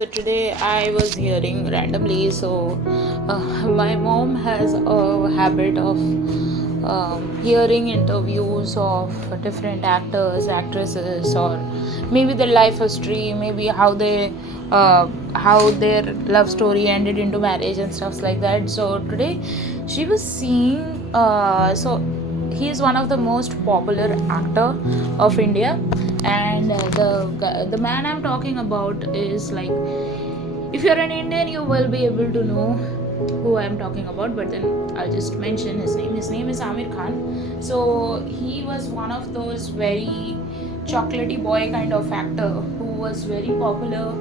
So today I was hearing randomly. My mom has a habit of hearing interviews of different actors, actresses, or maybe their life history, maybe how their love story ended into marriage and stuff like that. So today she was seeing. He is one of the most popular actor of India, and the man I'm talking about is like, if you're an Indian, you will be able to know who I'm talking about. But then I'll just mention his name. His name is Amir Khan. So he was one of those very chocolatey boy kind of actor who was very popular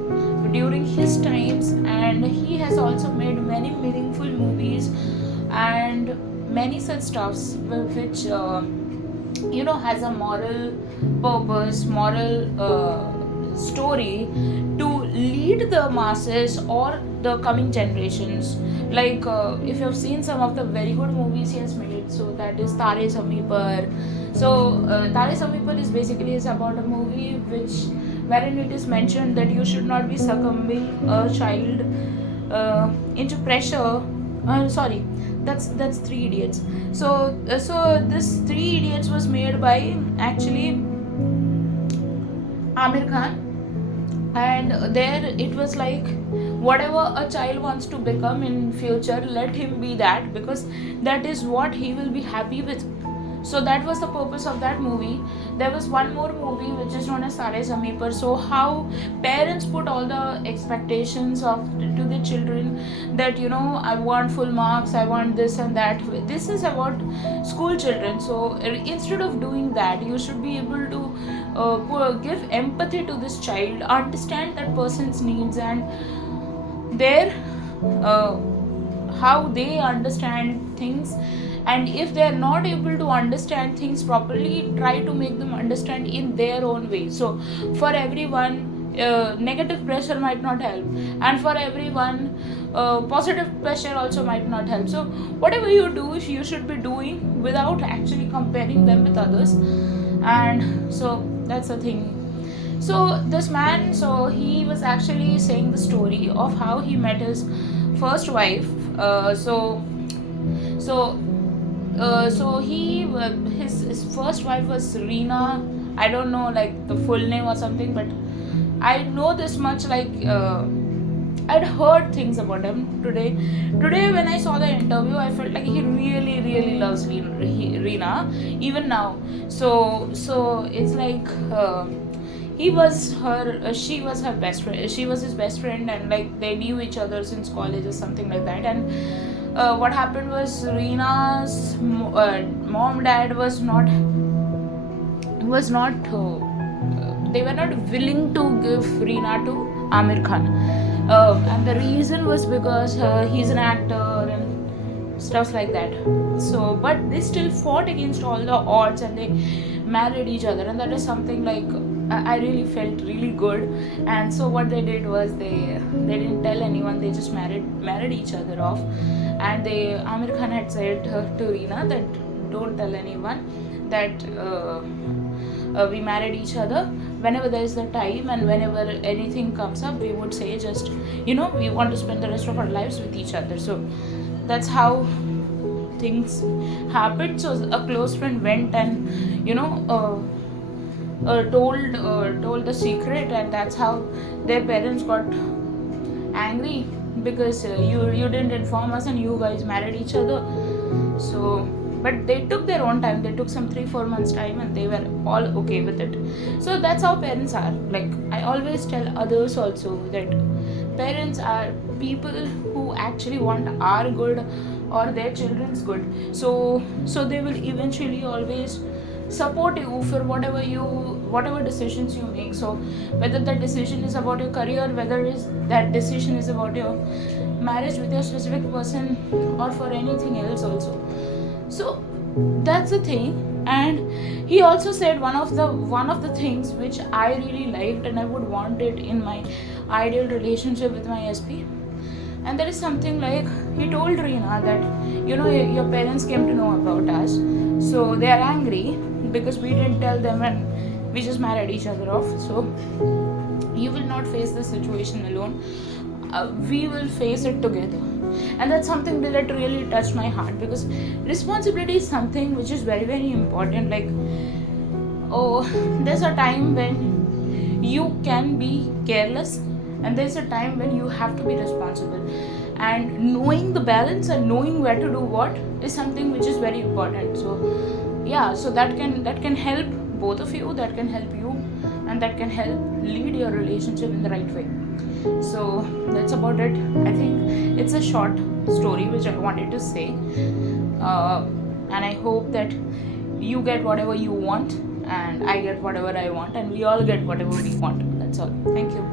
during his times, and he has also made many meaningful movies and many such stuffs which has a moral purpose, moral story to lead the masses or the coming generations. Like if you've seen some of the very good movies he has made, so that is Tare Zameen Par. Tare Zameen Par is about a movie wherein it is mentioned that you should not be succumbing a child into pressure. Sorry, that's Three Idiots. So this Three Idiots was made by actually Amir Khan, and there it was like, whatever a child wants to become in future, let him be that, because that is what he will be happy with. So that was the purpose of that movie. There was one more movie which is known as Tare Zameen Par. So how parents put all the expectations of to the children, that I want full marks, I want this and that. This is about school children. So instead of doing that, you should be able to give empathy to this child, understand that person's needs, and their uh, how they understand things. And if they are not able to understand things properly, try to make them understand in their own way. So for everyone, negative pressure might not help, and for everyone, positive pressure also might not help. So whatever you do, you should be doing without actually comparing them with others. And so that's the thing. So this man, so he was actually saying the story of how he met his first wife. His first wife was Reena. I don't know like the full name or something, but I know this much, like I'd heard things about him. Today when I saw the interview, I felt like he really really loves Reena even now. So it's like. She was her best friend, she was his best friend, and like they knew each other since college or something like that. And what happened was, Reena's mom dad was not they were not willing to give Reena to Amir Khan, and the reason was because he's an actor and stuff like that. So but they still fought against all the odds, and they married each other, and that is something like I really felt really good. And so what they did was, they didn't tell anyone, they just married each other off. And Amir Khan had said to Reena that don't tell anyone that we married each other. Whenever there is the time and whenever anything comes up, we would say just we want to spend the rest of our lives with each other. So that's how things happened. So a close friend went and told the secret, and that's how their parents got angry, because you didn't inform us and you guys married each other. So but they took their own time, they took some 3-4 months time, and they were all okay with it. So that's how parents are. Like I always tell others also, that parents are people who actually want our good or their children's good. So they will eventually always support you for whatever decisions you make. So whether that decision is about your career, whether that decision is about your marriage with your specific person, or for anything else also. So that's the thing. And he also said one of the things which I really liked, and I would want it in my ideal relationship with my SP. And there is something like, he told Reena that your parents came to know about us, so they are angry because we didn't tell them and we just married each other off. So You will not face the situation alone. We will face it together. And that's something that really touched my heart, because responsibility is something which is very, very important. Like, oh, there's a time when you can be careless, and there's a time when you have to be responsible. And knowing the balance and knowing where to do what is something which is very important. So yeah, so that can help both of you, that can help you, and that can help lead your relationship in the right way. So that's about it. I think it's a short story which I wanted to say, and I hope that you get whatever you want, and I get whatever I want, and we all get whatever we want. That's all. Thank you.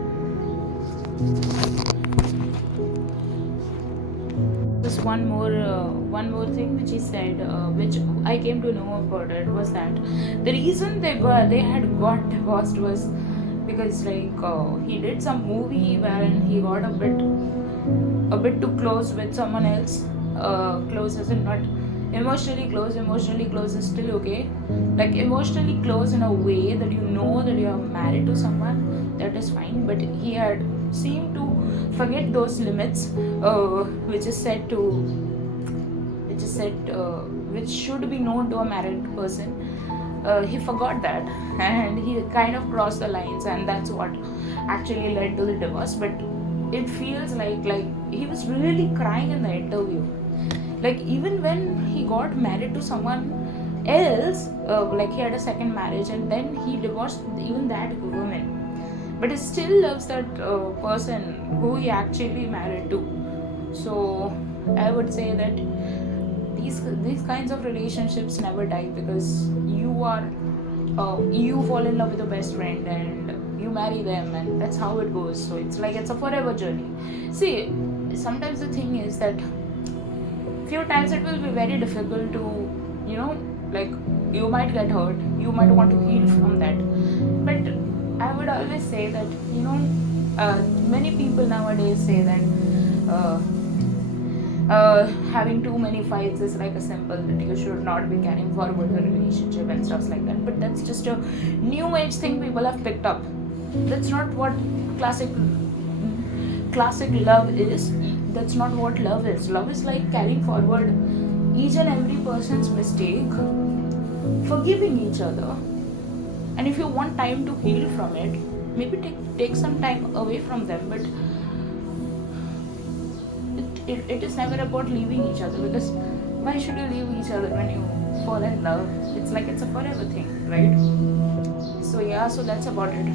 Just one more thing which he said, which I came to know about it, was that the reason they had got divorced was because, like, he did some movie wherein he got a bit too close with someone else. Close as in not emotionally close. Emotionally close is still okay. Like, emotionally close in a way that you know that you are married to someone, that is fine. But he had seemed to forget those limits, which is said to which should be known to a married person. He forgot that, and he kind of crossed the lines, and that's what actually led to the divorce. But it feels like he was really crying in the interview. Like, even when he got married to someone else, like he had a second marriage, and then he divorced even that woman, but he still loves that person who he actually married to. So I would say that these kinds of relationships never die, because you fall in love with your best friend and you marry them, and that's how it goes. So it's like it's a forever journey. See, sometimes the thing is that few times it will be very difficult to, like, you might get hurt, you might want to heal from that. But I would always say that, many people nowadays say that having too many fights is like a symbol that you should not be carrying forward a relationship and stuff like that. But that's just a new age thing people have picked up. That's not what classic love is. That's not what love is. Love is like carrying forward each and every person's mistake, forgiving each other. And if you want time to heal from it, maybe take some time away from them. But it is never about leaving each other, because why should you leave each other when you fall in love? It's like it's a forever thing, right? So yeah, so that's about it.